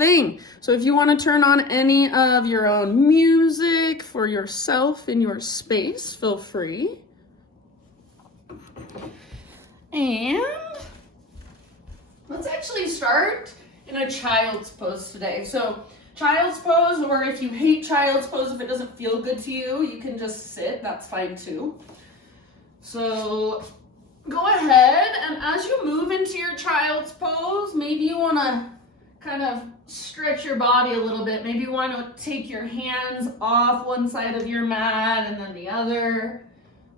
thing. So if you want to turn on any of your own music for yourself in your space, feel free. And let's actually start in a child's pose today. So child's pose, or if you hate child's pose, if it doesn't feel good to you, you can just sit, that's fine too. So go ahead, and as you move into your child's pose, maybe you want to kind of stretch your body a little bit. Maybe you want to take your hands off one side of your mat and then the other.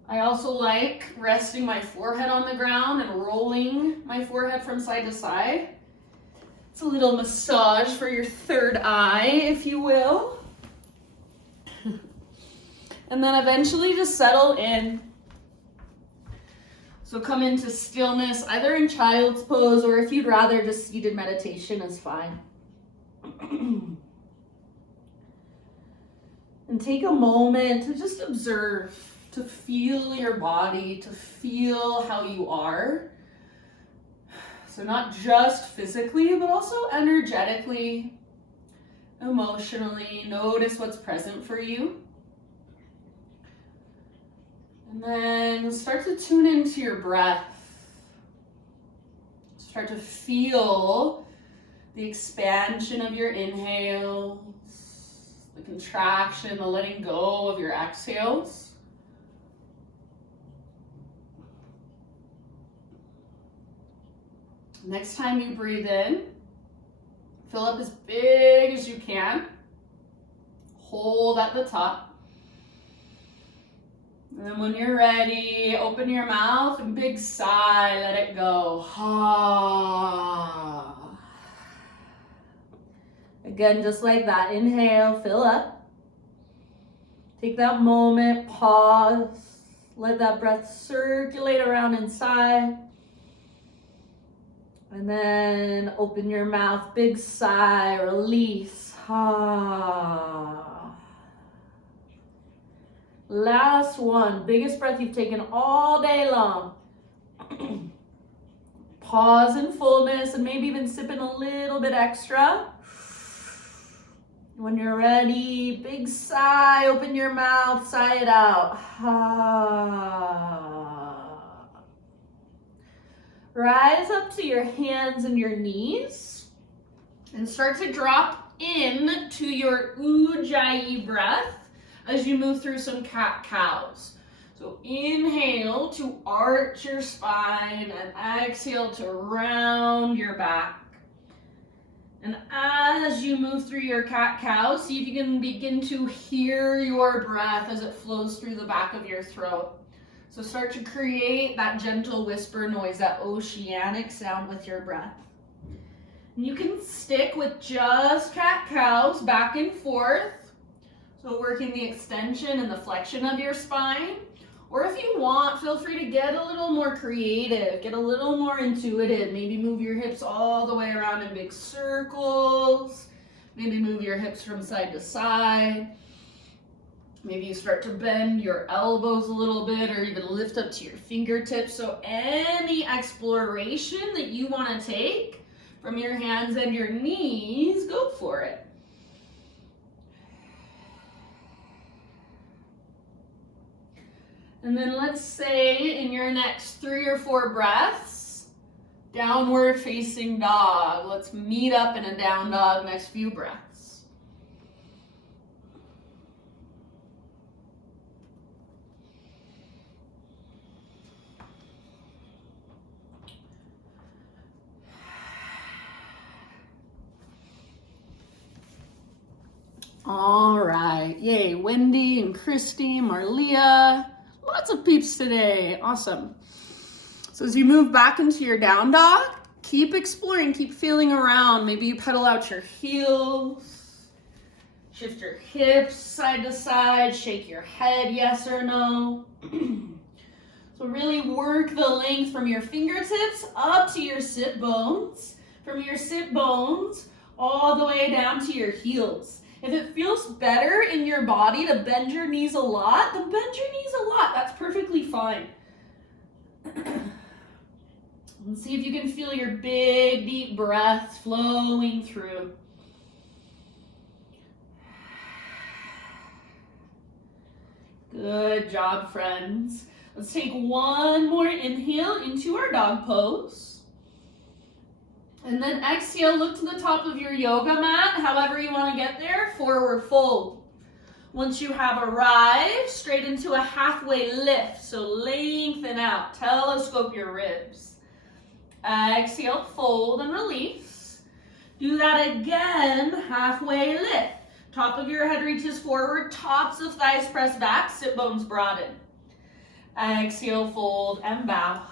I also like resting my forehead on the ground and rolling my forehead from side to side. It's a little massage for your third eye, if you will. And then eventually just settle in. So come into stillness, either in child's pose, or if you'd rather just seated meditation is fine. And take a moment to just observe, to feel your body, to feel how you are. So not just physically, but also energetically, emotionally. Notice what's present for you. And then start to tune into your breath. Start to feel the expansion of your inhales, the contraction, the letting go of your exhales. Next time you breathe in, fill up as big as you can. Hold at the top. And then when you're ready, open your mouth and big sigh, let it go. Again, just like that, inhale, fill up. Take that moment, pause, let that breath circulate around inside. And then open your mouth, big sigh, release. Last one, biggest breath you've taken all day long. Pause in fullness and maybe even sip in a little bit extra. When you're ready, big sigh, open your mouth, sigh it out. Rise up to your hands and your knees and start to drop in to your Ujjayi breath as you move through some cat-cows. So inhale to arch your spine and exhale to round your back. And as you move through your cat-cow, see if you can begin to hear your breath as it flows through the back of your throat. So start to create that gentle whisper noise, that oceanic sound with your breath. And you can stick with just cat-cows back and forth. So working the extension and the flexion of your spine. Or if you want, feel free to get a little more creative, get a little more intuitive. Maybe move your hips all the way around in big circles. Maybe move your hips from side to side. Maybe you start to bend your elbows a little bit or even lift up to your fingertips. So any exploration that you want to take from your hands and your knees, go for it. And then let's say in your next 3 or 4 breaths, downward facing dog. Let's meet up in a down dog next few breaths. All right, yay, Wendy and Christy, Marlia. Lots of peeps today, awesome. So as you move back into your down dog, keep exploring, keep feeling around. Maybe you pedal out your heels, shift your hips side to side, shake your head, yes or no. So really work the length from your fingertips up to your sit bones, from your sit bones all the way down to your heels. If it feels better in your body to bend your knees a lot, then bend your knees a lot. That's perfectly fine. And see if you can feel your big, deep breaths flowing through. Good job, friends. Let's take one more inhale into our dog pose. And then exhale, look to the top of your yoga mat, however you want to get there, forward fold. Once you have arrived, straight into a halfway lift. So lengthen out, telescope your ribs. Exhale, fold and release. Do that again, halfway lift. Top of your head reaches forward, tops of thighs press back, sit bones broaden. Exhale, fold and bow.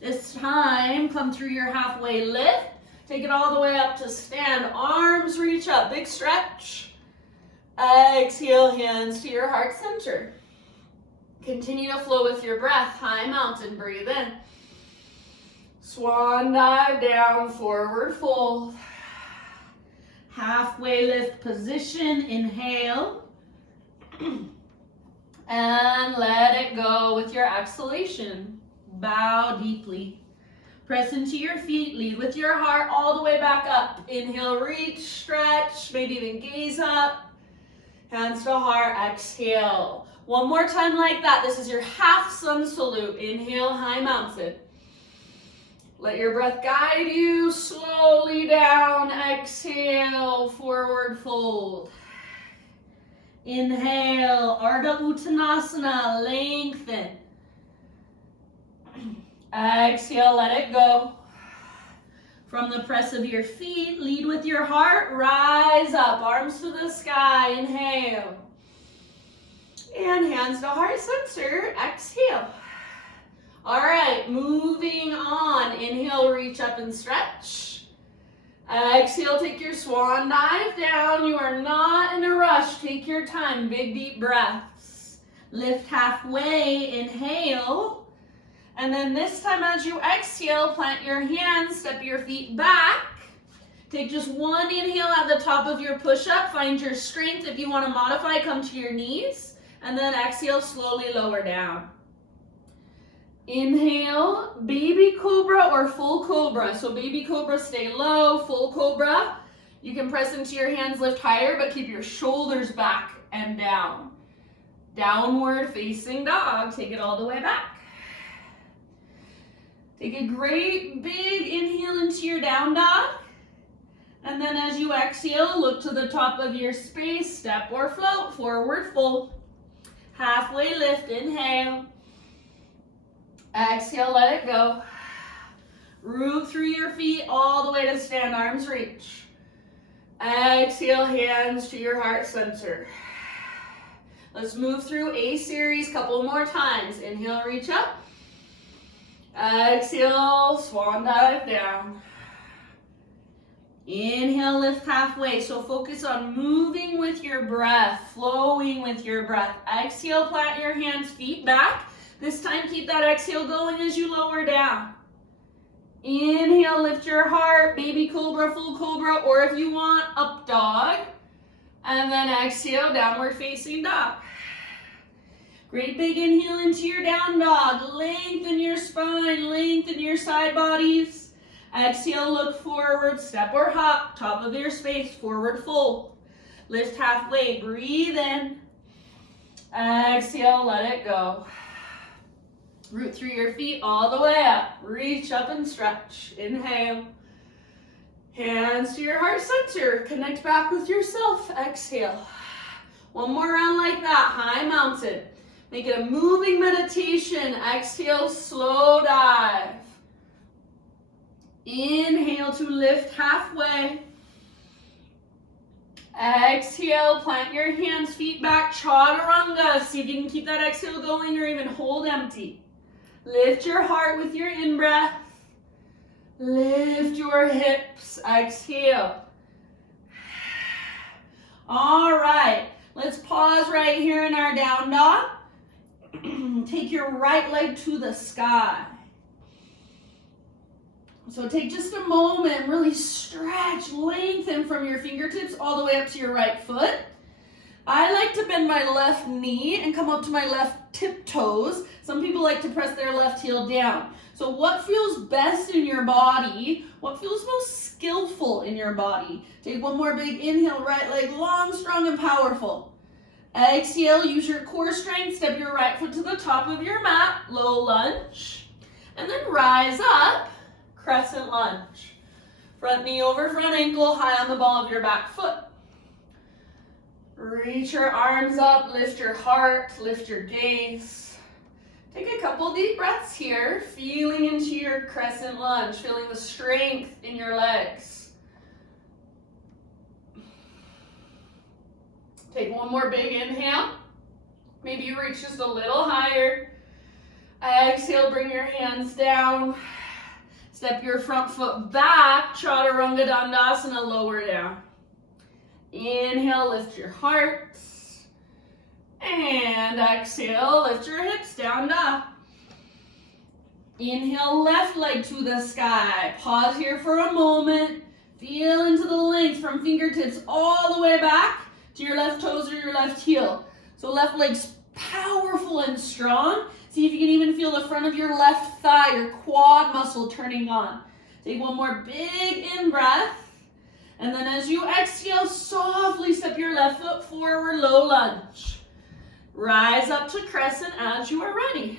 This time, come through your halfway lift. Take it all the way up to stand. Arms reach up, big stretch. Exhale, hands to your heart center. Continue to flow with your breath. High mountain, breathe in. Swan dive down, forward fold. Halfway lift position, inhale. And let it go with your exhalation. Bow deeply. Press into your feet, lead with your heart all the way back up. Inhale, reach, stretch, maybe even gaze up. Hands to heart, exhale. One more time like that. This is your half sun salute. Inhale, high mountain. Let your breath guide you slowly down. Exhale, forward fold. Inhale, Ardha Uttanasana, lengthen. Exhale, let it go. From the press of your feet, lead with your heart, rise up, arms to the sky, inhale. And hands to heart center, exhale. All right, moving on. Inhale, reach up and stretch. Exhale, take your swan dive down. You are not in a rush. Take your time, big deep breaths. Lift halfway, inhale. And then this time as you exhale, plant your hands, step your feet back. Take just one inhale at the top of your push-up. Find your strength. If you want to modify, come to your knees. And then exhale, slowly lower down. Inhale, baby cobra or full cobra. So baby cobra, stay low. Full cobra, you can press into your hands, lift higher, but keep your shoulders back and down. Downward facing dog. Take it all the way back. Take a great big inhale into your down dog. And then as you exhale, look to the top of your space, step or float, forward fold. Halfway lift, inhale. Exhale, let it go. Root through your feet all the way to stand, arms reach. Exhale, hands to your heart center. Let's move through A series, couple more times. Inhale, reach up. Exhale, swan dive down. Inhale, lift halfway. So focus on moving with your breath, flowing with your breath. Exhale, plant your hands, feet back. This time, keep that exhale going as you lower down. Inhale, lift your heart, baby cobra, full cobra, or if you want, up dog. And then exhale, downward facing dog. Great big inhale into your down dog. Lengthen your spine, lengthen your side bodies. Exhale, look forward, step or hop, top of your space, forward fold. Lift halfway, breathe in. Exhale, let it go. Root through your feet all the way up. Reach up and stretch. Inhale. Hands to your heart center. Connect back with yourself. Exhale. One more round like that. High mountain. Make it a moving meditation. Exhale, slow dive. Inhale to lift halfway. Exhale, plant your hands, feet back, chaturanga. See if you can keep that exhale going or even hold empty. Lift your heart with your in-breath. Lift your hips. Exhale. All right, let's pause right here in our down dog. Take your right leg to the sky. So take just a moment, really stretch, lengthen from your fingertips all the way up to your right foot. I like to bend my left knee and come up to my left tiptoes. Some people like to press their left heel down. So what feels best in your body? What feels most skillful in your body? Take one more big inhale, right leg long, strong, and powerful. Exhale, use your core strength, step your right foot to the top of your mat, low lunge, and then rise up, crescent lunge. Front knee over front ankle, high on the ball of your back foot. Reach your arms up, lift your heart, lift your gaze. Take a couple deep breaths here, feeling into your crescent lunge, feeling the strength in your legs. Take one more big inhale. Maybe you reach just a little higher. Exhale, bring your hands down. Step your front foot back, Chaturanga Dandasana, lower down. Inhale, lift your heart. And exhale, lift your hips, down dog. Inhale, left leg to the sky. Pause here for a moment. Feel into the length from fingertips all the way back to your left toes or your left heel. So left leg's powerful and strong. See if you can even feel the front of your left thigh, your quad muscle turning on. Take one more big in-breath. And then as you exhale, softly step your left foot forward, low lunge. Rise up to crescent as you are ready.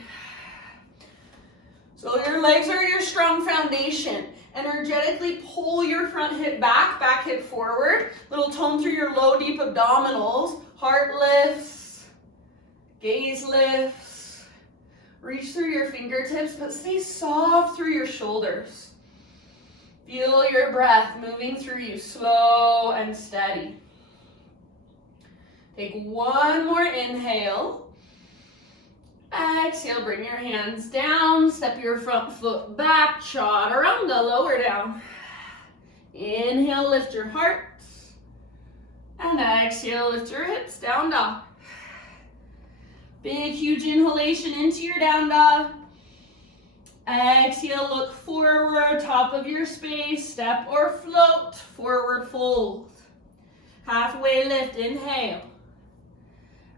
So your legs are your strong foundation. Energetically pull your front hip back, back hip forward. Little tone through your low, deep abdominals. Heart lifts, gaze lifts. Reach through your fingertips, but stay soft through your shoulders. Feel your breath moving through you, slow and steady. Take one more inhale. Exhale, bring your hands down, step your front foot back, Chaturanga, lower down. Inhale, lift your heart. And exhale, lift your hips, down dog. Big, huge inhalation into your down dog. Exhale, look forward, top of your space, step or float, forward fold. Halfway lift, inhale.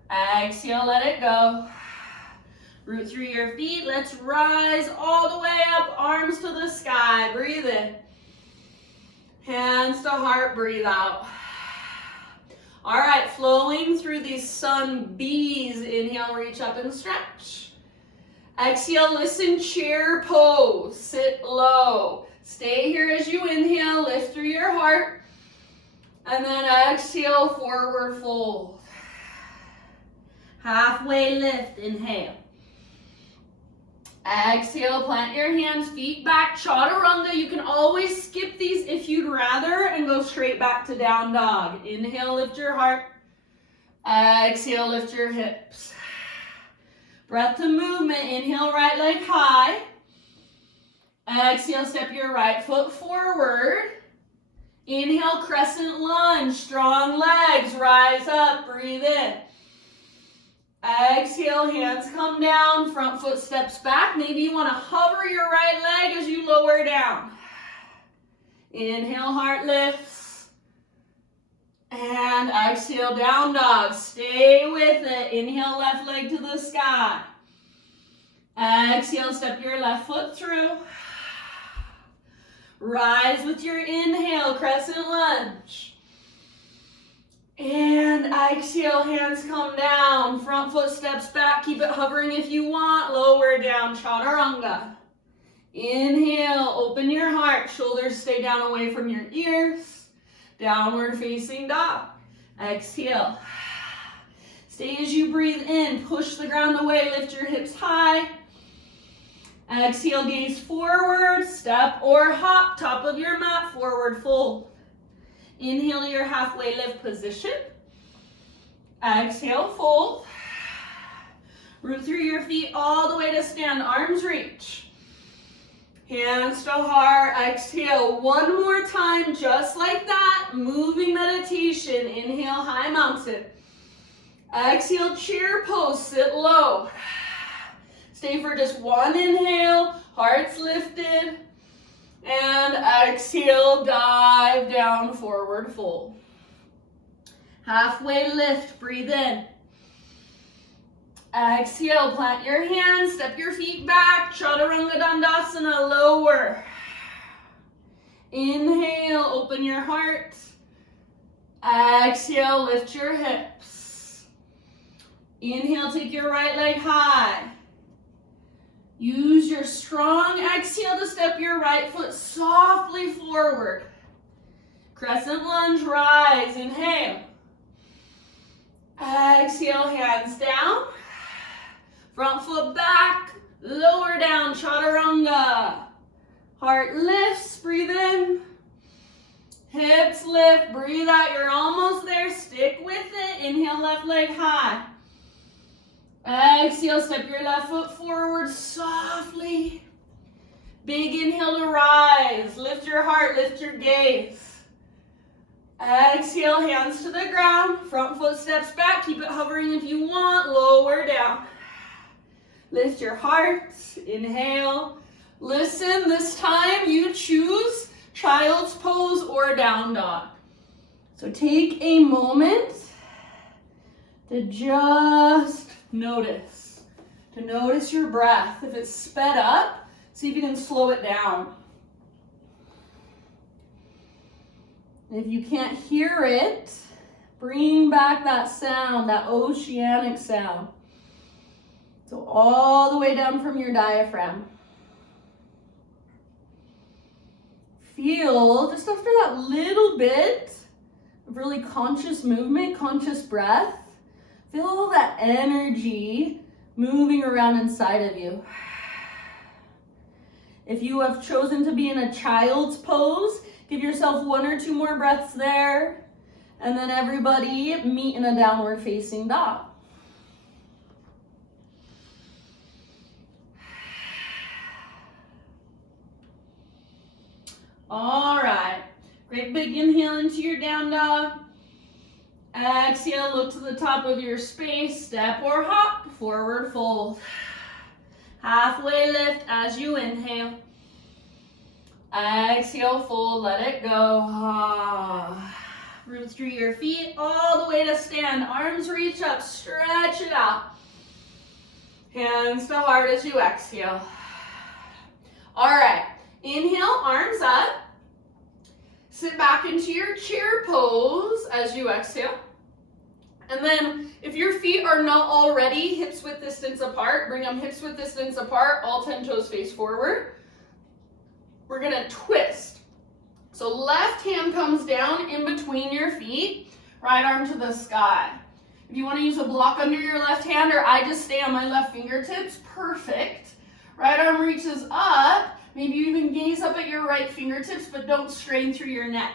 Exhale, let it go. Root through your feet, let's rise all the way up, arms to the sky, breathe in. Hands to heart, breathe out. All right, flowing through these sun bees, inhale, reach up and stretch. Exhale, listen, chair pose, sit low. Stay here as you inhale, lift through your heart. And then exhale, forward fold. Halfway lift, inhale. Exhale, plant your hands, feet back, Chaturanga. You can always skip these if you'd rather and go straight back to down dog. Inhale, lift your heart. Exhale, lift your hips. Breath to movement, inhale, right leg high. Exhale, step your right foot forward. Inhale, crescent lunge, strong legs, rise up, breathe in. Exhale, hands come down, front foot steps back. Maybe you want to hover your right leg as you lower down. Inhale, heart lifts. And exhale, down dog. Stay with it. Inhale, left leg to the sky. Exhale, step your left foot through. Rise with your inhale, crescent lunge. And exhale, hands come down, front foot steps back, keep it hovering if you want, lower down, Chaturanga. Inhale, open your heart, shoulders stay down away from your ears, downward facing dog. Exhale. Stay as you breathe in, push the ground away, lift your hips high. Exhale, gaze forward, step or hop, top of your mat, forward fold. Inhale your halfway lift position. Exhale, fold. Root through your feet all the way to stand, arms reach. Hands to heart, exhale. One more time, just like that. Moving meditation. Inhale, high mountain. Exhale, chair pose, sit low. Stay for just one inhale, hearts lifted. And exhale, dive down, forward fold. Halfway lift, breathe in. Exhale, plant your hands, step your feet back, Chaturanga Dandasana, lower. Inhale, open your heart. Exhale, lift your hips. Inhale, take your right leg high. Use your strong exhale to step your right foot softly forward. Crescent lunge, rise, inhale. Exhale, hands down. Front foot back, lower down, chaturanga. Heart lifts, breathe in. Hips lift, breathe out, you're almost there, stick with it. Inhale, left leg high. Exhale, step your left foot forward softly. Big inhale to rise, lift your heart, lift your gaze. Exhale, hands to the ground, front foot steps back, keep it hovering if you want, lower down. Lift your heart, inhale. Listen, this time you choose child's pose or down dog. So take a moment to just notice your breath. If it's sped up, see if you can slow it down. And if you can't hear it, bring back that sound, that oceanic sound. So all the way down from your diaphragm. Feel, just after that little bit of really conscious movement, conscious breath, feel all that energy moving around inside of you. If you have chosen to be in a child's pose, give yourself 1 or 2 more breaths there, and then everybody meet in a downward facing dog. All right, great big inhale into your down dog. Exhale, look to the top of your space, step or hop, forward fold. Halfway lift as you inhale. Exhale, fold, let it go. Roots through your feet all the way to stand. Arms reach up, stretch it out. Hands to heart as you exhale. All right. Inhale, arms up. Sit back into your chair pose as you exhale. And then if your feet are not already hips width distance apart, bring them hips width distance apart, all 10 toes face forward. We're gonna twist. So left hand comes down in between your feet, right arm to the sky. If you wanna use a block under your left hand, or I just stay on my left fingertips, perfect. Right arm reaches up. Maybe you even gaze up at your right fingertips, but don't strain through your neck.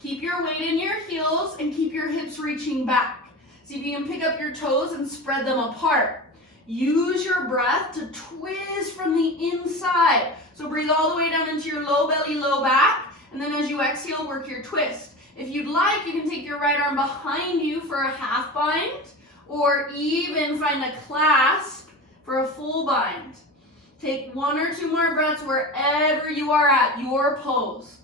Keep your weight in your heels and keep your hips reaching back. See if you can pick up your toes and spread them apart. Use your breath to twist from the inside. So breathe all the way down into your low belly, low back, and then as you exhale, work your twist. If you'd like, you can take your right arm behind you for a half bind, or even find a clasp for a full bind. Take 1 or 2 more breaths wherever you are at your pose.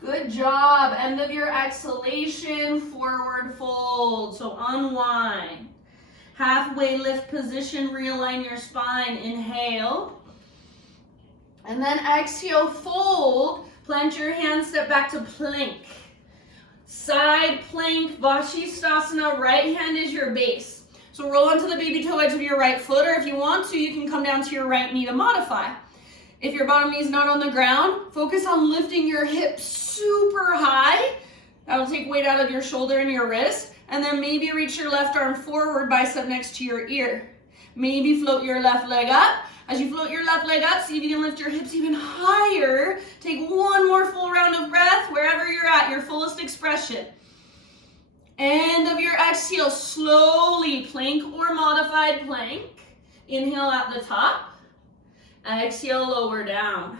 Good job. End of your exhalation, forward fold. So unwind. Halfway lift position, realign your spine. Inhale. And then exhale, fold. Plant your hands, step back to plank. Side plank, Vashisthasana. Right hand is your base. So roll onto the baby toe edge of your right foot, or if you want to, you can come down to your right knee to modify. If your bottom knee is not on the ground, focus on lifting your hips super high. That'll take weight out of your shoulder and your wrist. And then maybe reach your left arm forward, bicep next to your ear. Maybe float your left leg up. As you float your left leg up, see if you can lift your hips even higher. Take 1 more full round of breath wherever you're at, your fullest expression. End of your exhale, slowly plank or modified plank. Inhale at the top. Exhale, lower down.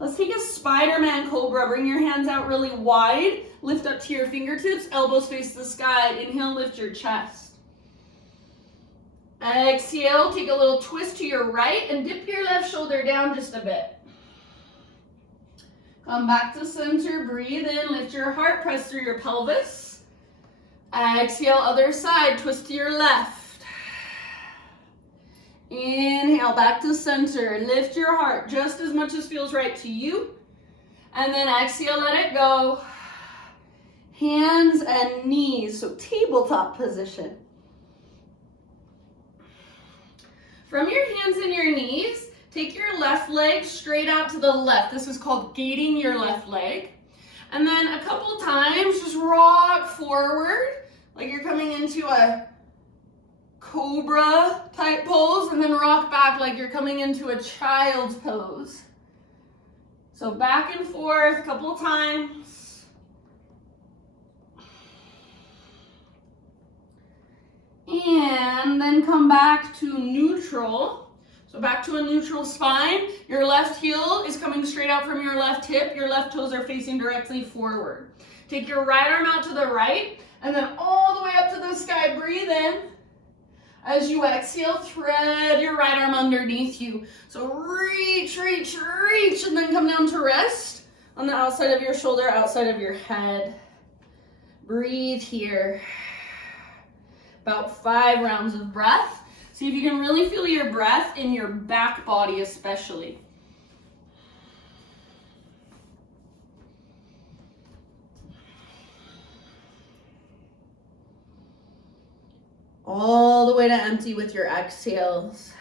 Let's take a Spider-Man Cobra. Bring your hands out really wide. Lift up to your fingertips. Elbows face the sky. Inhale, lift your chest. Exhale, take a little twist to your right and dip your left shoulder down just a bit. Come back to center. Breathe in. Lift your heart. Press through your pelvis. Exhale, other side. Twist to your left. Inhale, back to center. Lift your heart just as much as feels right to you. And then exhale, let it go. Hands and knees, so tabletop position. From your hands and your knees, take your left leg straight out to the left. This is called gating your left leg. And then a couple times, just rock forward, like you're coming into a cobra type pose, and then rock back like you're coming into a child's pose. So back and forth a couple times. And then come back to neutral. So back to a neutral spine. Your left heel is coming straight out from your left hip. Your left toes are facing directly forward. Take your right arm out to the right, and then all the way up to the sky. Breathe in. As you exhale, thread your right arm underneath you. So reach, reach, reach, and then come down to rest on the outside of your shoulder, outside of your head. Breathe here. About 5 rounds of breath. See if you can really feel your breath in your back body especially. All the way to empty with your exhales.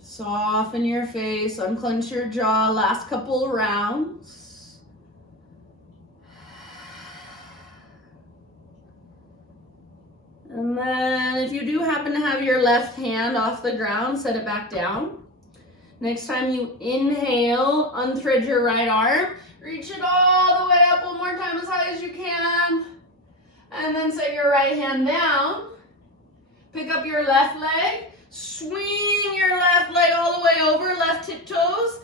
Soften your face, unclench your jaw, last couple rounds. And then if you do happen to have your left hand off the ground, set it back down. Next time you inhale, unthread your right arm, reach it all the way up one more time as high as you can. And then set your right hand down. Pick up your left leg, swing your left leg all the way over, left tiptoes,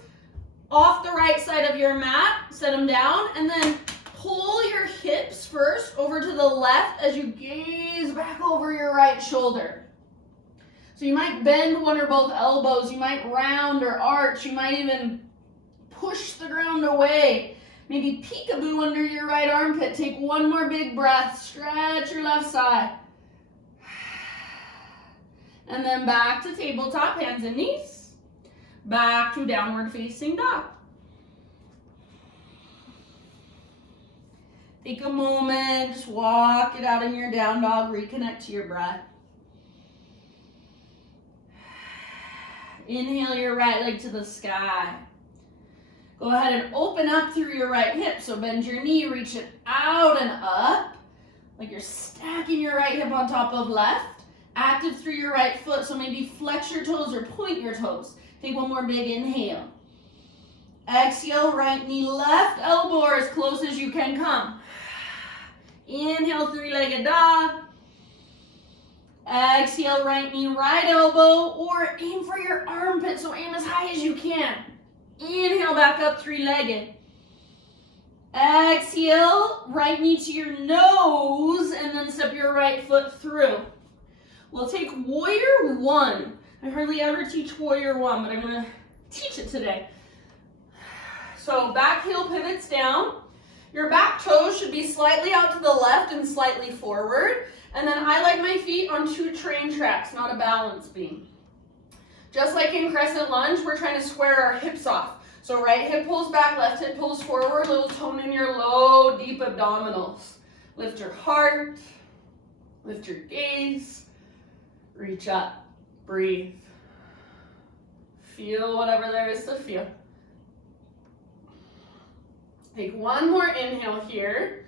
off the right side of your mat, set them down, and then pull your hips first over to the left as you gaze back over your right shoulder. So you might bend one or both elbows, you might round or arch, you might even push the ground away. Maybe peekaboo under your right armpit. Take one more big breath, stretch your left side. And then back to tabletop, hands and knees. Back to downward facing dog. Take a moment, just walk it out in your down dog, reconnect to your breath. Inhale your right leg to the sky. Go ahead and open up through your right hip. So bend your knee, reach it out and up, like you're stacking your right hip on top of left. Active through your right foot, so maybe flex your toes or point your toes. Take one more big inhale. Exhale, right knee, left elbow, or as close as you can come. Inhale, three-legged dog. Exhale, right knee, right elbow, or aim for your armpit, so aim as high as you can. Inhale, back up, three-legged. Exhale, right knee to your nose, and then step your right foot through. We'll take warrior one. I hardly ever teach warrior one, but I'm going to teach it today. So back heel pivots down. Your back toes should be slightly out to the left and slightly forward. And then I like my feet on 2 train tracks, not a balance beam. Just like in crescent lunge, we're trying to square our hips off. So right hip pulls back, left hip pulls forward, little tone in your low, deep abdominals. Lift your heart, lift your gaze, reach up, breathe. Feel whatever there is to feel. Take one more inhale here.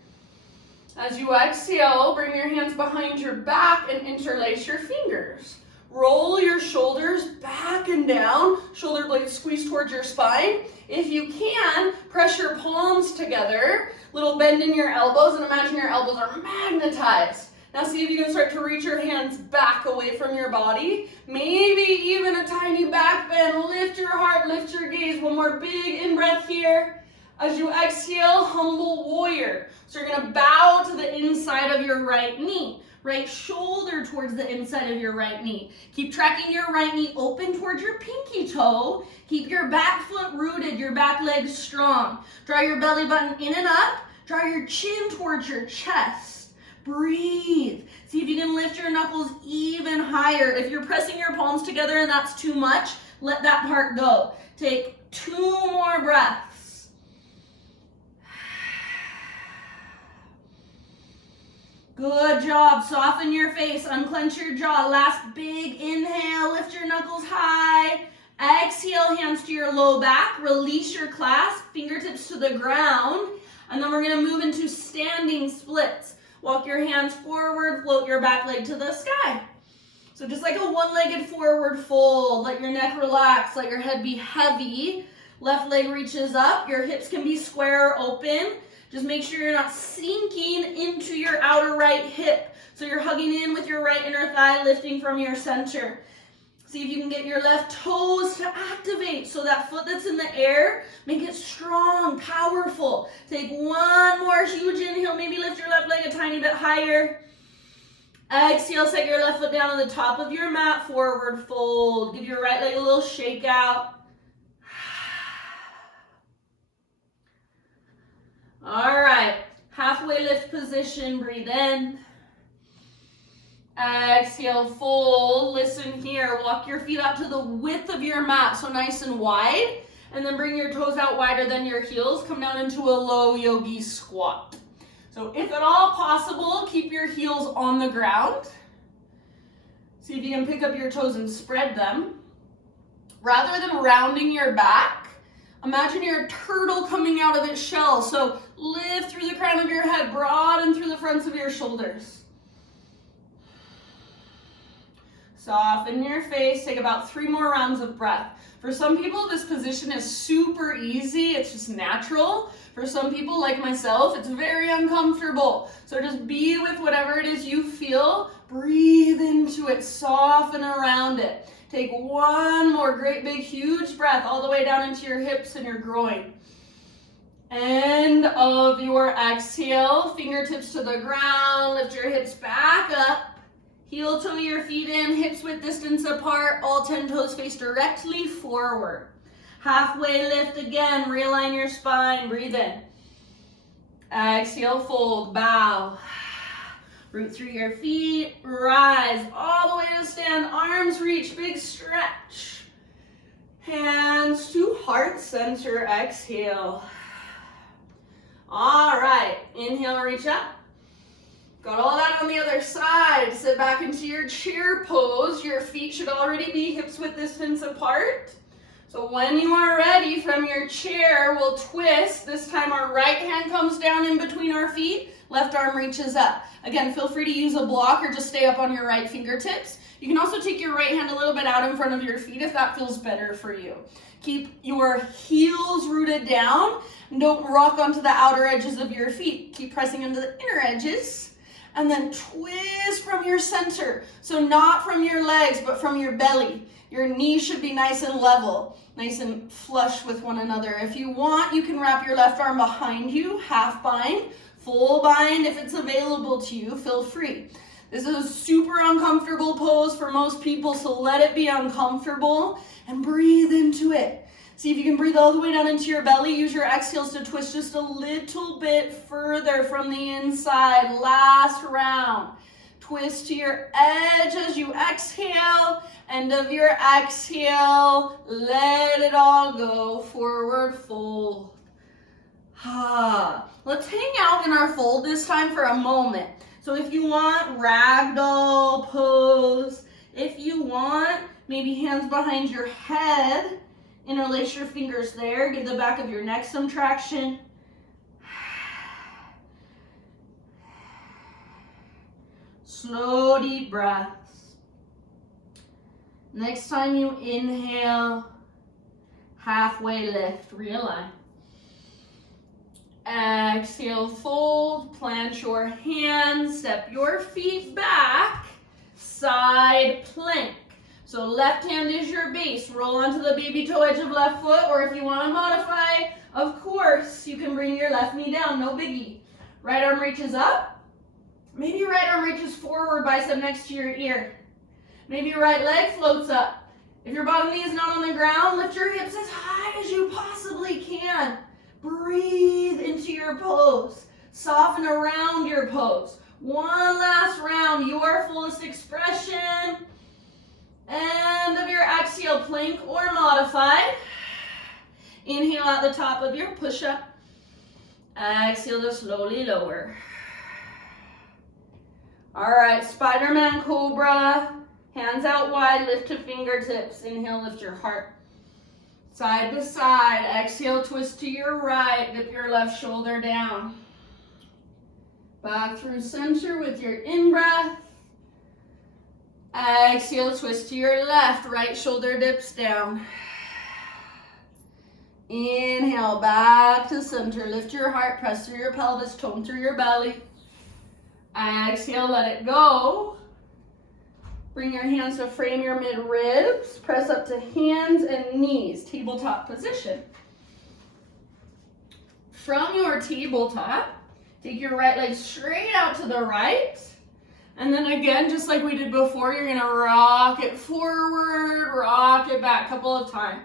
As you exhale, bring your hands behind your back and interlace your fingers. Roll your shoulders back and down. Shoulder blades squeeze towards your spine. If you can, press your palms together. Little bend in your elbows, and imagine your elbows are magnetized. Now see if you can start to reach your hands back away from your body. Maybe even a tiny back bend. Lift your heart, lift your gaze. One more big in-breath here. As you exhale, humble warrior. So you're going to bow to the inside of your right knee. Right shoulder towards the inside of your right knee. Keep tracking your right knee open towards your pinky toe. Keep your back foot rooted, your back leg strong. Draw your belly button in and up. Draw your chin towards your chest. Breathe. See if you can lift your knuckles even higher. If you're pressing your palms together and that's too much, let that part go. Take 2 more breaths. Good job. Soften your face, unclench your jaw. Last big inhale, lift your knuckles high. Exhale, hands to your low back. Release your clasp, fingertips to the ground. And then we're gonna move into standing splits. Walk your hands forward, float your back leg to the sky. So just like a one-legged forward fold, let your neck relax, let your head be heavy. Left leg reaches up, your hips can be square or open. Just make sure you're not sinking into your outer right hip. So you're hugging in with your right inner thigh, lifting from your center. See if you can get your left toes to activate. So that foot that's in the air, make it strong, powerful. Take 1 more huge inhale, maybe lift your left leg a tiny bit higher. Exhale, set your left foot down on the top of your mat, forward fold. Give your right leg a little shake out. All right, halfway lift position, breathe in. Exhale, fold. Listen here, walk your feet out to the width of your mat, so nice and wide. And then bring your toes out wider than your heels. Come down into a low yogi squat. So if at all possible, keep your heels on the ground. See if you can pick up your toes and spread them. Rather than rounding your back, imagine you're a turtle coming out of its shell. So lift through the crown of your head, broaden through the fronts of your shoulders. Soften your face, take about 3 more rounds of breath. For some people, this position is super easy, it's just natural. For some people, like myself, it's very uncomfortable. So just be with whatever it is you feel, breathe into it, soften around it. Take 1 more great big huge breath all the way down into your hips and your groin. End of your exhale, fingertips to the ground, lift your hips back up. Heel toe your feet in, hips width distance apart, all 10 toes face directly forward. Halfway lift again, realign your spine, breathe in. Exhale, fold, bow. Root through your feet, rise all the way to stand, arms reach, big stretch. Hands to heart center, exhale. All right, inhale, reach up. Got all that on the other side. Sit back into your chair pose. Your feet should already be hips width distance apart. So when you are ready from your chair, we'll twist. This time our right hand comes down in between our feet. Left arm reaches up. Again, feel free to use a block or just stay up on your right fingertips. You can also take your right hand a little bit out in front of your feet if that feels better for you. Keep your heels rooted down. And don't rock onto the outer edges of your feet. Keep pressing into the inner edges. And then twist from your center. So not from your legs, but from your belly. Your knees should be nice and level, nice and flush with one another. If you want, you can wrap your left arm behind you, half bind, full bind if it's available to you, feel free. This is a super uncomfortable pose for most people, so let it be uncomfortable and breathe into it. See if you can breathe all the way down into your belly. Use your exhales to twist just a little bit further from the inside. Last round. Twist to your edge as you exhale. End of your exhale. Let it all go. Forward fold. Let's hang out in our fold this time for a moment. So if you want, ragdoll pose. If you want, maybe hands behind your head. Interlace your fingers there. Give the back of your neck some traction. Slow, deep breaths. Next time you inhale, halfway lift, realign. Exhale, fold, plant your hands, step your feet back, side plank. So left hand is your base. Roll onto the baby toe edge of left foot, or if you want to modify, of course, you can bring your left knee down, no biggie. Right arm reaches up. Maybe right arm reaches forward, bicep next to your ear. Maybe your right leg floats up. If your bottom knee is not on the ground, lift your hips as high as you possibly can. Breathe into your pose. Soften around your pose. One last round, your fullest expression. plank or modified. Inhale at the top of your push-up. Exhale to slowly lower. All right, Spider-Man Cobra. Hands out wide, lift to fingertips. Inhale, lift your heart. Side to side. Exhale, twist to your right. Dip your left shoulder down. Back through center with your in-breath. Exhale, twist to your left. Right shoulder dips down. Inhale, back to center. Lift your heart, press through your pelvis, tone through your belly. Exhale, let it go. Bring your hands to frame your mid-ribs. Press up to hands and knees, tabletop position. From your tabletop, take your right leg straight out to the right. And then again, just like we did before, you're gonna rock it forward, rock it back a couple of times.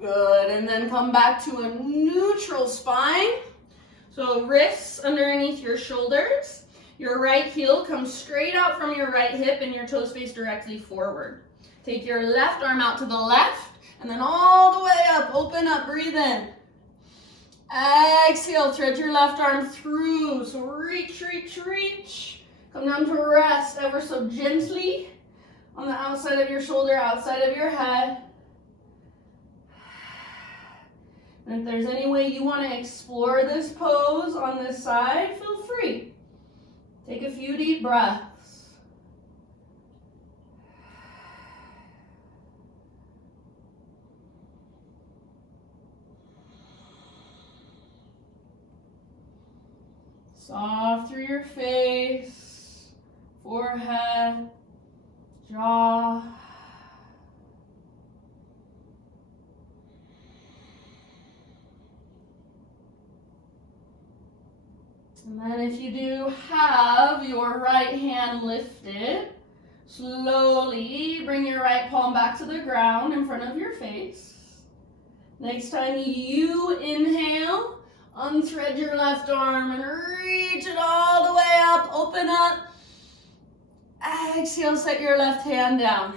Good, and then come back to a neutral spine. So wrists underneath your shoulders. Your right heel comes straight out from your right hip and your toes face directly forward. Take your left arm out to the left and then all the way up. Open up, breathe in. Exhale, thread your left arm through. So reach, reach, reach. Come down to rest ever so gently on the outside of your shoulder, outside of your head. And if there's any way you want to explore this pose on this side, feel free. Take a few deep breaths. Soft through your face, forehead, jaw. And then if you do have your right hand lifted, slowly bring your right palm back to the ground in front of your face. Next time you inhale, unthread your left arm and reach it all the way up, open up. Exhale, set your left hand down.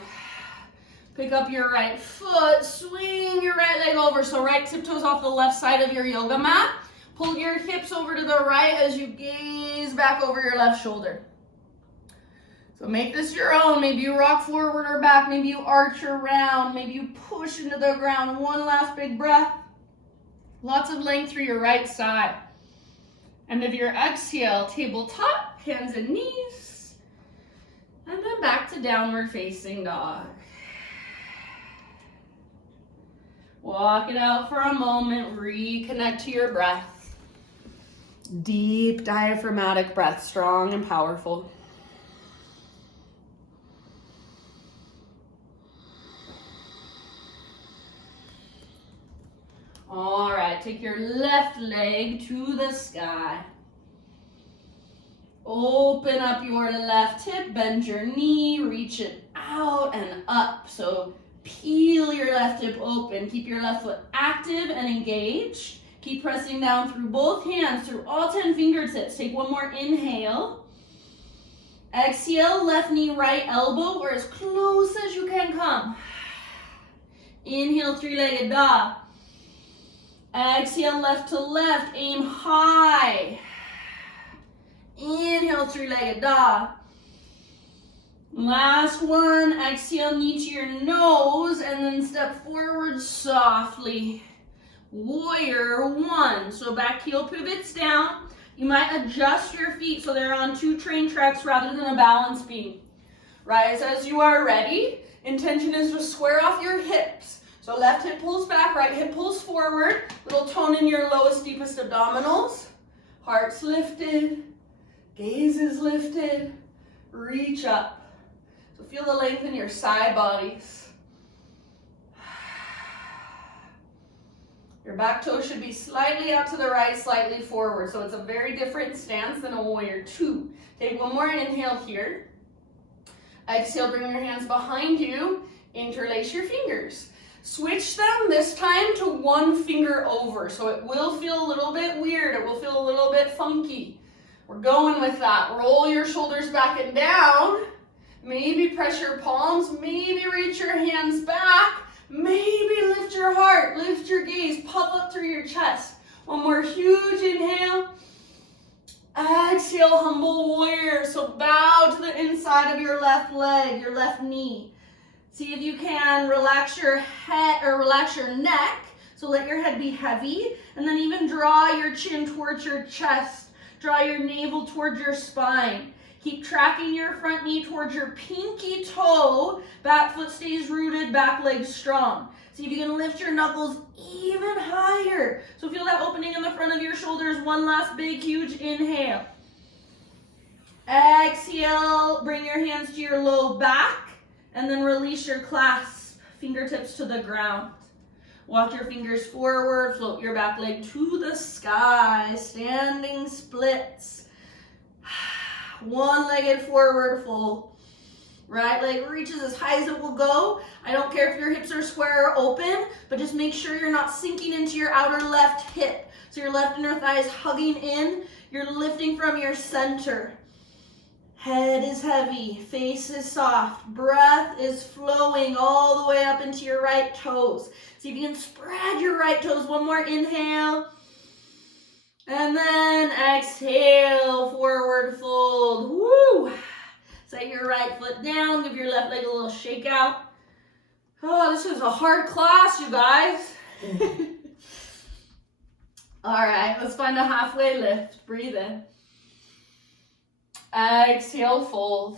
Pick up your right foot, swing your right leg over. So right tiptoes off the left side of your yoga mat. Pull your hips over to the right as you gaze back over your left shoulder. So make this your own. Maybe you rock forward or back. Maybe you arch around. Maybe you push into the ground. One last big breath. Lots of length through your right side. End of your exhale, tabletop, hands and knees. And then back to downward facing dog. Walk it out for a moment. Reconnect to your breath. Deep diaphragmatic breath, strong and powerful. All right, take your left leg to the sky. Open up your left hip, bend your knee, reach it out and up. So peel your left hip open. Keep your left foot active and engaged. Keep pressing down through both hands, through all 10 fingertips. Take one more inhale. Exhale, left knee, right elbow, or as close as you can come. Inhale, three-legged dog. Exhale, left to left, aim high. Inhale, three-legged dog. Last one, exhale, knee to your nose, and then step forward softly. Warrior one. So back heel pivots down. You might adjust your feet so they're on 2 train tracks rather than a balance beam. Rise as you are ready. Intention is to square off your hips. So left hip pulls back, right hip pulls forward. Little tone in your lowest, deepest abdominals. Heart's lifted. Gaze is lifted. Reach up. So feel the length in your side bodies. Your back toe should be slightly out to the right, slightly forward. So it's a very different stance than a warrior two. Take one more inhale here. Exhale, bring your hands behind you. Interlace your fingers. Switch them this time to one finger over, so it will feel a little bit weird. It will feel a little bit funky. We're going with that. Roll your shoulders back and down. Maybe press your palms. Maybe reach your hands back. Maybe lift your heart. Lift your gaze. Puff up through your chest. One more huge inhale. Exhale, humble warrior. So bow to the inside of your left leg, your left knee. See if you can relax your head or relax your neck. So let your head be heavy, and then even draw your chin towards your chest. Draw your navel towards your spine. Keep tracking your front knee towards your pinky toe. Back foot stays rooted, back leg strong. See if you can lift your knuckles even higher. So feel that opening in the front of your shoulders. One last big, huge inhale. Exhale, bring your hands to your low back. And then release your clasp, fingertips to the ground. Walk your fingers forward, float your back leg to the sky, standing splits. One-legged forward fold. Right leg reaches as high as it will go. I don't care if your hips are square or open, but just make sure you're not sinking into your outer left hip. So your left inner thigh is hugging in. You're lifting from your center. Head is heavy, face is soft, breath is flowing all the way up into your right toes. See if you can spread your right toes. One more inhale. And then exhale, forward fold. Woo! Set your right foot down, give your left leg a little shake out. Oh, this is a hard class, you guys. All right, let's find a halfway lift. Breathe in. Exhale, fold.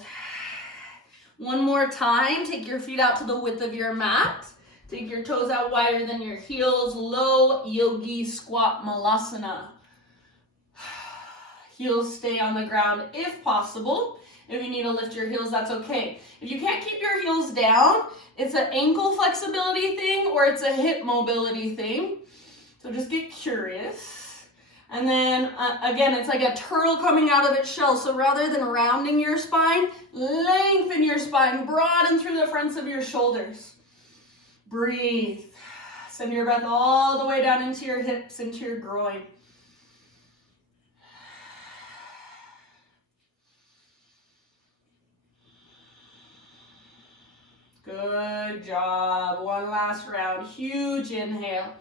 One more time, take your feet out to the width of your mat. Take your toes out wider than your heels. Low yogi squat malasana. Heels stay on the ground if possible. If you need to lift your heels, that's okay. If you can't keep your heels down, it's an ankle flexibility thing or it's a hip mobility thing. So just get curious. And then again, it's like a turtle coming out of its shell. So rather than rounding your spine, lengthen your spine, broaden through the fronts of your shoulders. Breathe. Send your breath all the way down into your hips, into your groin. Good job. One last round. Huge inhale.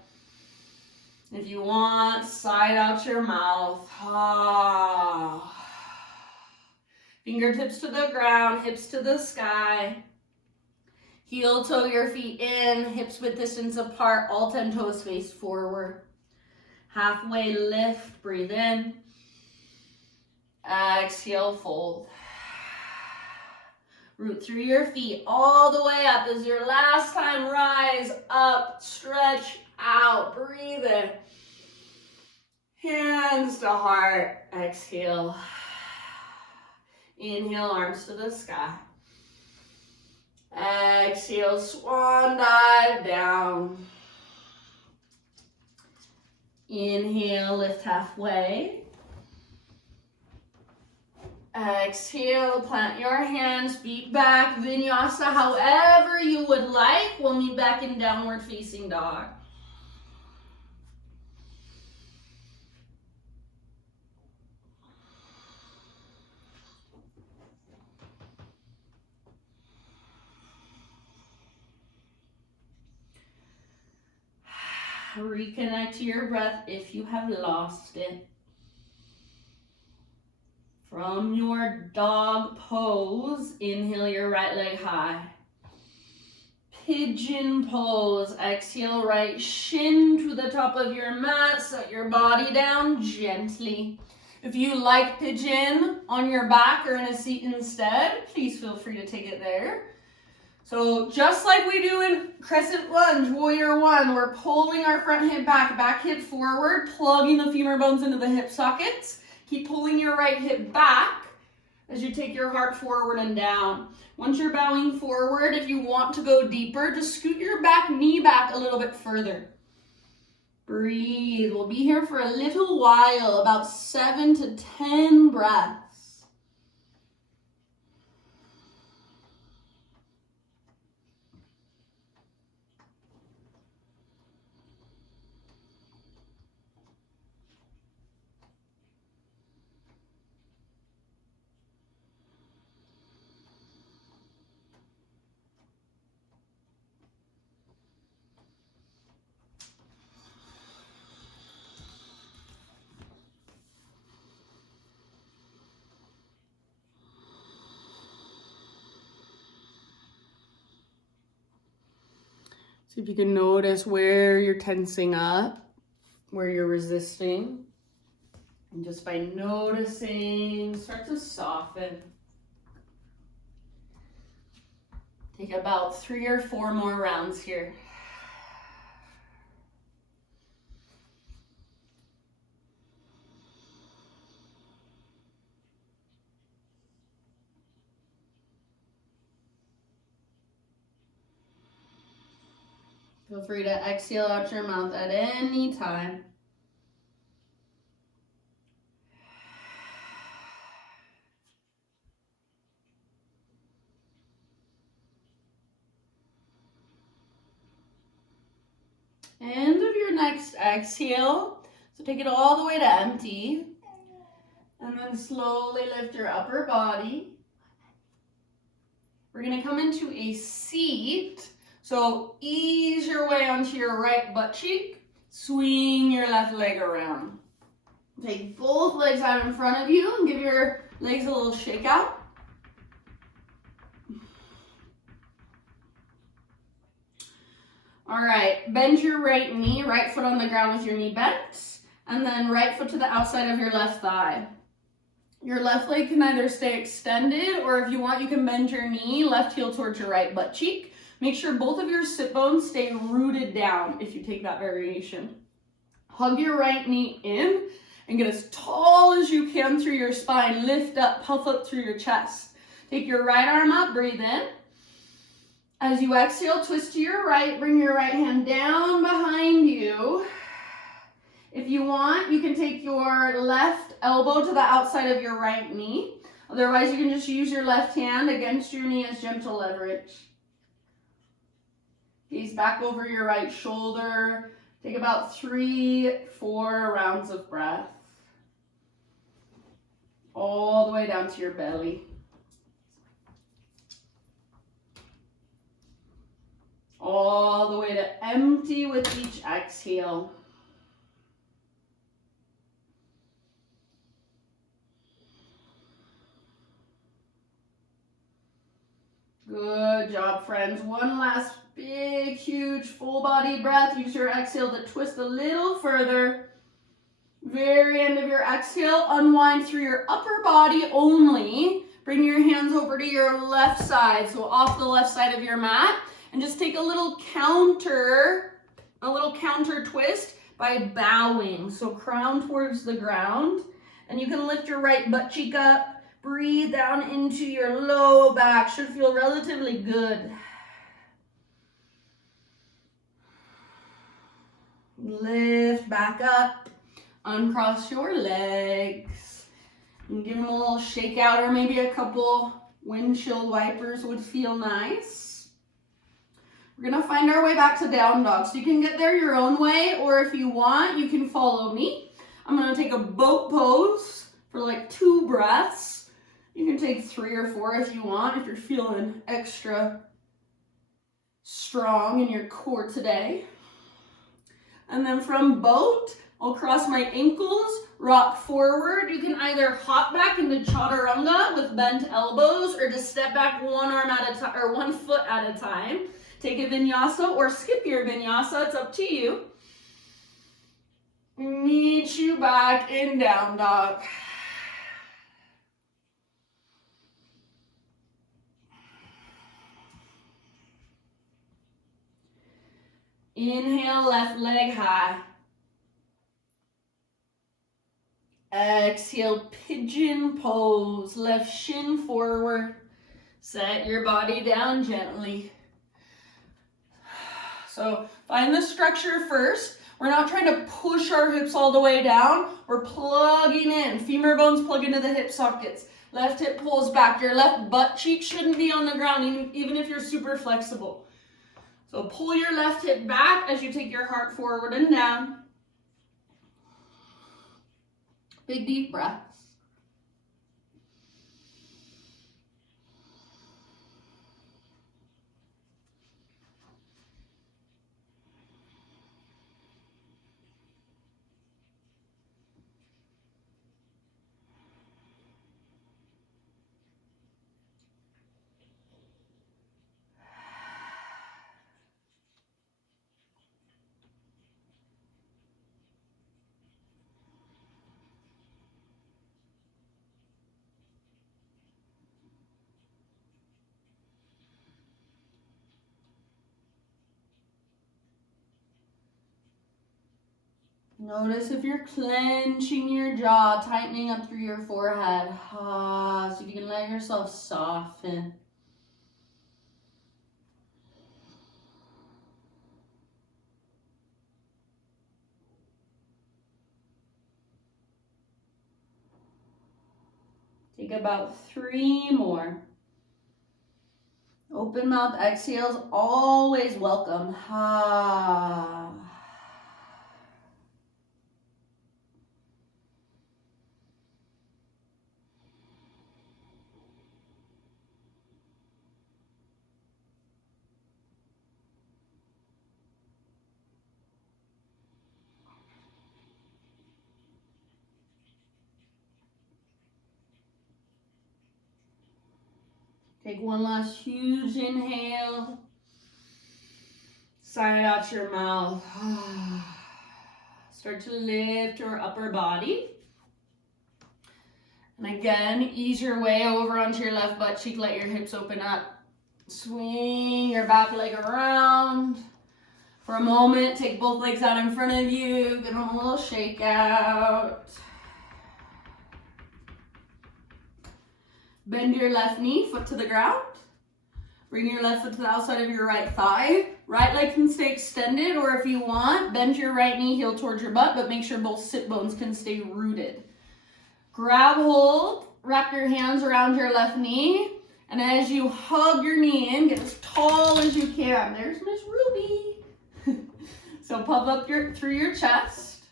If you want, sigh out your mouth. Ah. Fingertips to the ground, hips to the sky. Heel toe your feet in, hips width distance apart, all 10 toes face forward. Halfway lift, breathe in. Exhale, fold. Root through your feet all the way up. This is your last time. Rise up, stretch out, breathe in. Hands to heart. Exhale. Inhale, arms to the sky. Exhale, swan dive down. Inhale, lift halfway. Exhale, plant your hands, feet back, vinyasa however you would like. We'll meet back in downward facing dog. Reconnect to your breath if you have lost it. From your dog pose, inhale your right leg high. Pigeon pose, exhale right shin to the top of your mat, set your body down gently. If you like pigeon on your back or in a seat instead, please feel free to take it there. So just like we do in crescent lunge, warrior one, we're pulling our front hip back hip forward, plugging the femur bones into the hip sockets. Keep pulling your right hip back as you take your heart forward and down. Once you're bowing forward, if you want to go deeper, just scoot your back knee back a little bit further. Breathe. We'll be here for a little while, about 7 to 10 breaths. See if you can notice where you're tensing up, where you're resisting. And just by noticing, start to soften. Take about 3 or 4 more rounds here. Feel free to exhale out your mouth at any time. End of your next exhale. So take it all the way to empty. And then slowly lift your upper body. We're going to come into a seat. So ease your way onto your right butt cheek. Swing your left leg around. Take both legs out in front of you and give your legs a little shake out. All right, bend your right knee, right foot on the ground with your knee bent, and then right foot to the outside of your left thigh. Your left leg can either stay extended, or if you want, you can bend your knee, left heel towards your right butt cheek. Make sure both of your sit bones stay rooted down if you take that variation. Hug your right knee in and get as tall as you can through your spine. Lift up, puff up through your chest. Take your right arm up, breathe in. As you exhale, twist to your right, bring your right hand down behind you. If you want, you can take your left elbow to the outside of your right knee. Otherwise, you can just use your left hand against your knee as gentle leverage. Gaze back over your right shoulder. Take about 3-4 rounds of breath. All the way down to your belly. All the way to empty with each exhale. Good job, friends. One last big, huge, full body breath. Use your exhale to twist a little further. Very end of your exhale, unwind through your upper body only. Bring your hands over to your left side, so off the left side of your mat. And just take a little counter twist by bowing. So crown towards the ground. And you can lift your right butt cheek up. Breathe down into your low back. Should feel relatively good. Lift back up. Uncross your legs. And give them a little shake out, or maybe a couple windshield wipers would feel nice. We're gonna find our way back to down dog. So you can get there your own way, or if you want, you can follow me. I'm gonna take a boat pose for like 2 breaths. You can take 3 or 4 if you want, if you're feeling extra strong in your core today. And then from boat, I'll cross my ankles, rock forward. You can either hop back into chaturanga with bent elbows, or just step back one arm at a time, or 1 foot at a time. Take a vinyasa or skip your vinyasa, it's up to you. Meet you back in down dog. Inhale, left leg high. Exhale, pigeon pose, left shin forward. Set your body down gently. So find the structure first. We're not trying to push our hips all the way down. We're plugging in. Femur bones plug into the hip sockets. Left hip pulls back. Your left butt cheek shouldn't be on the ground, even if you're super flexible. So pull your left hip back as you take your heart forward and down. Big deep breaths. Notice if you're clenching your jaw, tightening up through your forehead. So you can let yourself soften. Take about 3 more. Open mouth exhales, always welcome. Take one last huge inhale. Sigh out your mouth. Start to lift your upper body. And again, ease your way over onto your left butt cheek. Let your hips open up. Swing your back leg around. For a moment, take both legs out in front of you. Give them a little shake out. Bend your left knee, foot to the ground. Bring your left foot to the outside of your right thigh. Right leg can stay extended, or if you want, bend your right knee, heel towards your butt, but make sure both sit bones can stay rooted. Grab hold, wrap your hands around your left knee, and as you hug your knee in, get as tall as you can. There's Miss Ruby. So puff up through your chest.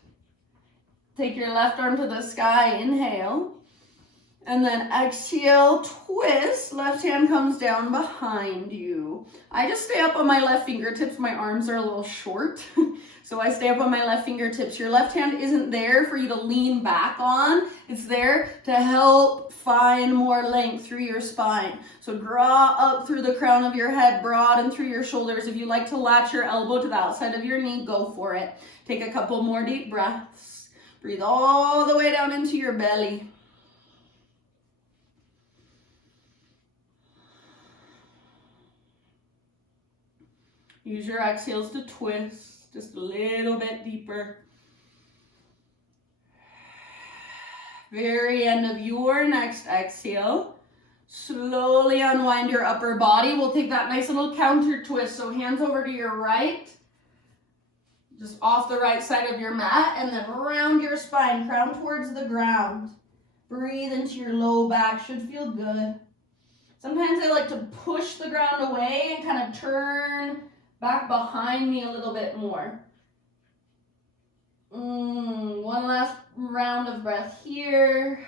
Take your left arm to the sky, inhale. And then exhale, twist, left hand comes down behind you. I just stay up on my left fingertips. My arms are a little short, so I stay up on my left fingertips. Your left hand isn't there for you to lean back on. It's there to help find more length through your spine. So draw up through the crown of your head, broaden through your shoulders. If you like to latch your elbow to the outside of your knee, go for it. Take a couple more deep breaths. Breathe all the way down into your belly. Use your exhales to twist just a little bit deeper. Very end of your next exhale. Slowly unwind your upper body. We'll take that nice little counter twist. So hands over to your right, just off the right side of your mat, and then round your spine, crown towards the ground. Breathe into your low back, should feel good. Sometimes I like to push the ground away and kind of turn back behind me a little bit more. One last round of breath here.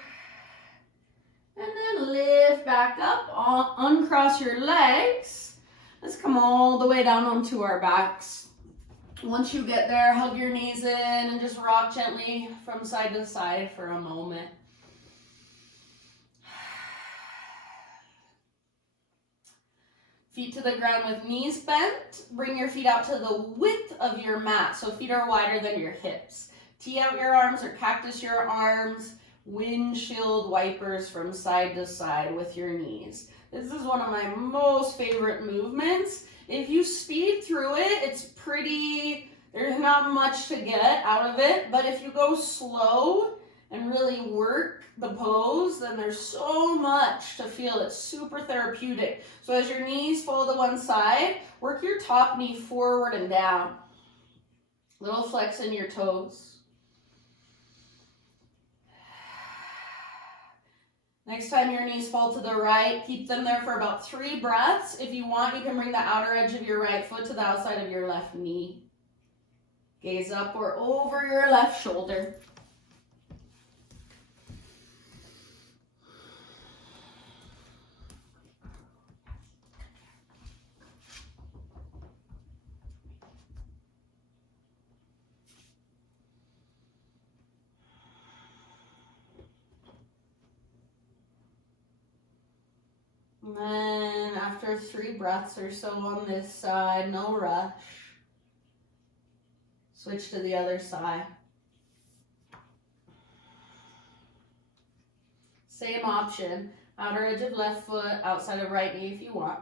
And then lift back up, uncross your legs. Let's come all the way down onto our backs. Once you get there, hug your knees in and just rock gently from side to side for a moment. Feet to the ground with knees bent. Bring your feet out to the width of your mat, so feet are wider than your hips. Tee out your arms or cactus your arms. Windshield wipers from side to side with your knees. This is one of my most favorite movements. If you speed through it, it's pretty, there's not much to get out of it, but if you go slow and really work the pose, then there's so much to feel. It's super therapeutic. So as your knees fall to one side, work your top knee forward and down. Little flex in your toes. Next time your knees fall to the right, keep them there for about 3 breaths. If you want, you can bring the outer edge of your right foot to the outside of your left knee. Gaze up or over your left shoulder. And then after 3 breaths or so on this side, no rush. Switch to the other side. Same option. Outer edge of left foot, outside of right knee if you want.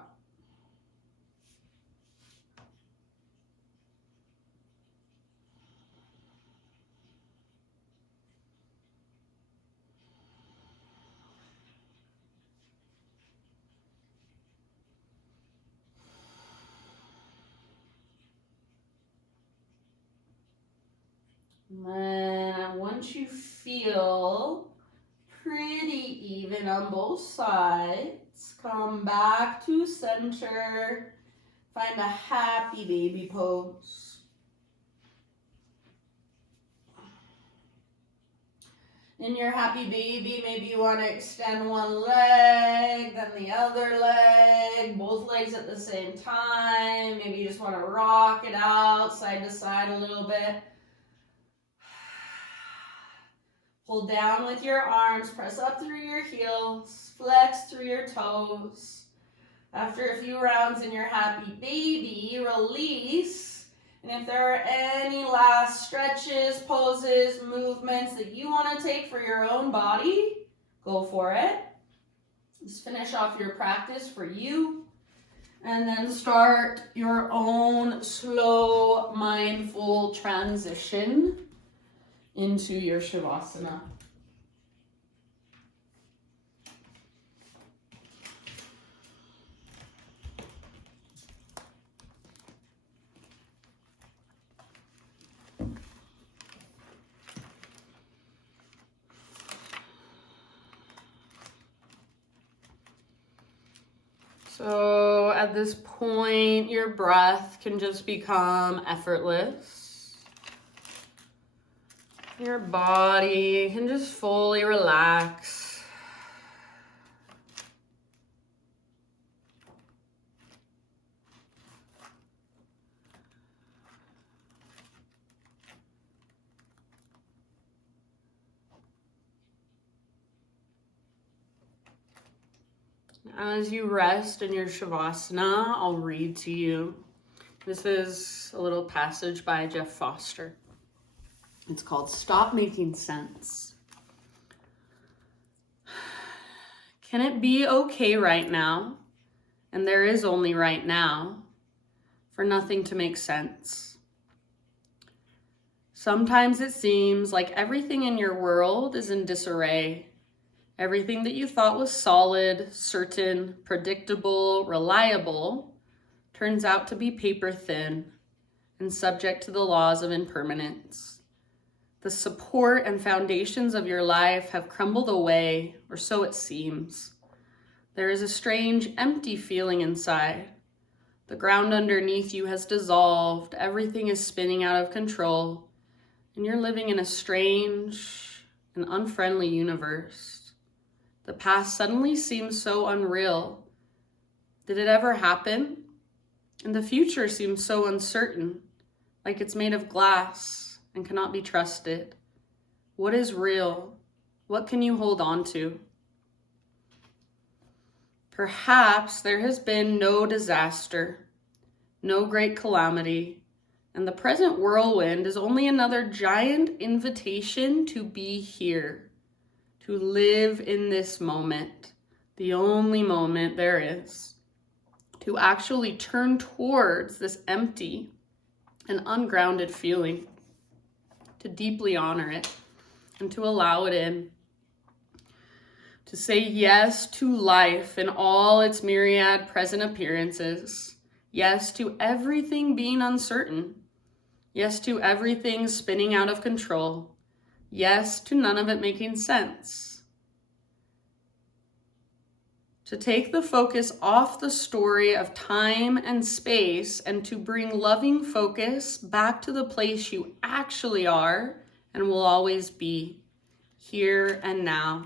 And then once you feel pretty even on both sides, come back to center. Find a happy baby pose. In your happy baby, maybe you want to extend one leg, then the other leg, both legs at the same time. Maybe you just want to rock it out side to side a little bit. Pull down with your arms, press up through your heels, flex through your toes. After a few rounds in your happy baby, release. And if there are any last stretches, poses, movements that you want to take for your own body, go for it. Just finish off your practice for you. And then start your own slow, mindful transition into your Shavasana. So at this point, your breath can just become effortless. Your body can just fully relax. As you rest in your Shavasana, I'll read to you. This is a little passage by Jeff Foster. It's called Stop Making Sense. Can it be okay right now, and there is only right now, for nothing to make sense? Sometimes it seems like everything in your world is in disarray. Everything that you thought was solid, certain, predictable, reliable, turns out to be paper thin and subject to the laws of impermanence. The support and foundations of your life have crumbled away, or so it seems. There is a strange, empty feeling inside. The ground underneath you has dissolved, everything is spinning out of control, and you're living in a strange and unfriendly universe. The past suddenly seems so unreal. Did it ever happen? And the future seems so uncertain, like it's made of glass and cannot be trusted. What is real? What can you hold on to? Perhaps there has been no disaster, no great calamity, and the present whirlwind is only another giant invitation to be here. To live in this moment, the only moment there is, to actually turn towards this empty and ungrounded feeling, to deeply honor it and to allow it in, to say yes to life in all its myriad present appearances, yes to everything being uncertain, yes to everything spinning out of control, yes to none of it making sense. To take the focus off the story of time and space and to bring loving focus back to the place you actually are and will always be, here and now,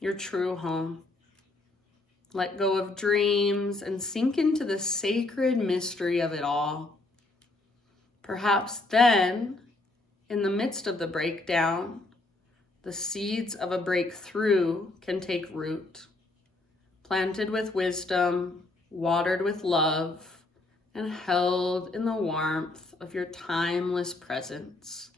your true home. Let go of dreams and sink into the sacred mystery of it all. Perhaps then, in the midst of the breakdown, the seeds of a breakthrough can take root, planted with wisdom, watered with love, and held in the warmth of your timeless presence.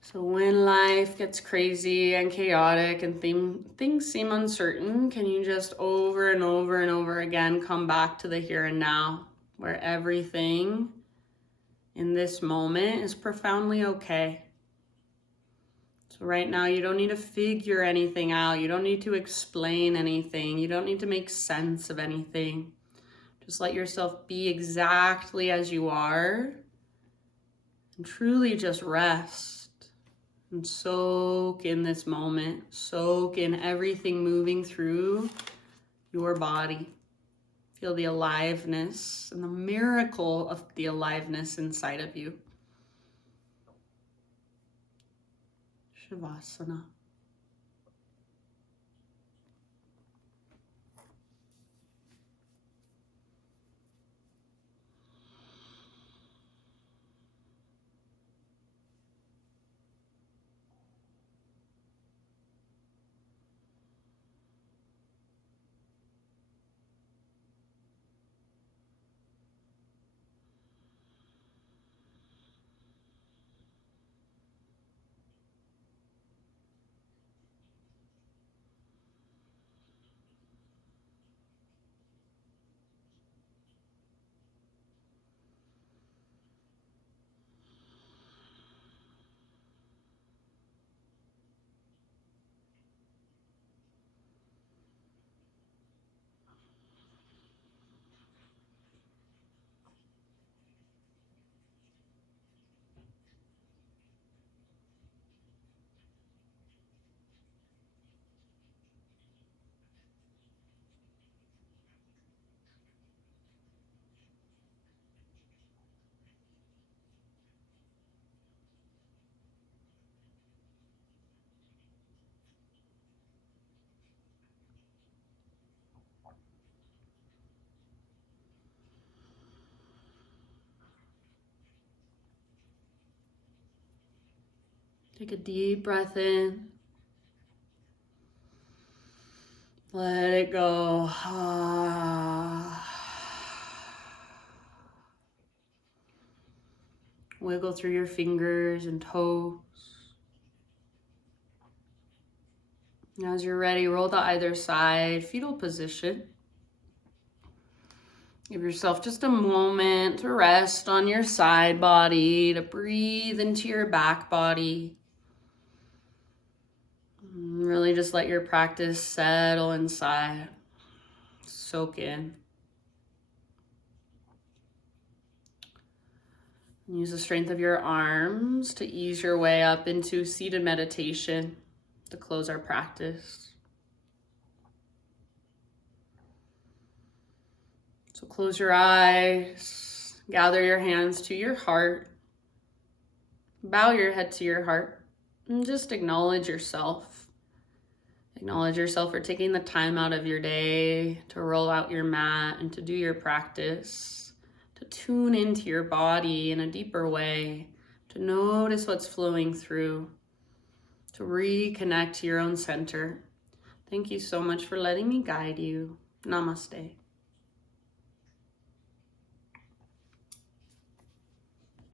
So when life gets crazy and chaotic and things seem uncertain, can you just over and over and over again come back to the here and now, where everything in this moment is profoundly okay. So right now, you don't need to figure anything out. You don't need to explain anything. You don't need to make sense of anything. Just let yourself be exactly as you are And truly just rest and soak in this moment. Soak in everything moving through your body. Feel the aliveness and the miracle of the aliveness inside of you. Shavasana. Take a deep breath in. Let it go. Wiggle through your fingers and toes. Now as you're ready, roll to either side, fetal position. Give yourself just a moment to rest on your side body, to breathe into your back body. Really just let your practice settle inside, soak in. Use the strength of your arms to ease your way up into seated meditation to close our practice. So close your eyes, gather your hands to your heart, bow your head to your heart, and just acknowledge yourself. Acknowledge yourself for taking the time out of your day to roll out your mat and to do your practice, to tune into your body in a deeper way, to notice what's flowing through, to reconnect to your own center. Thank you so much for letting me guide you. Namaste.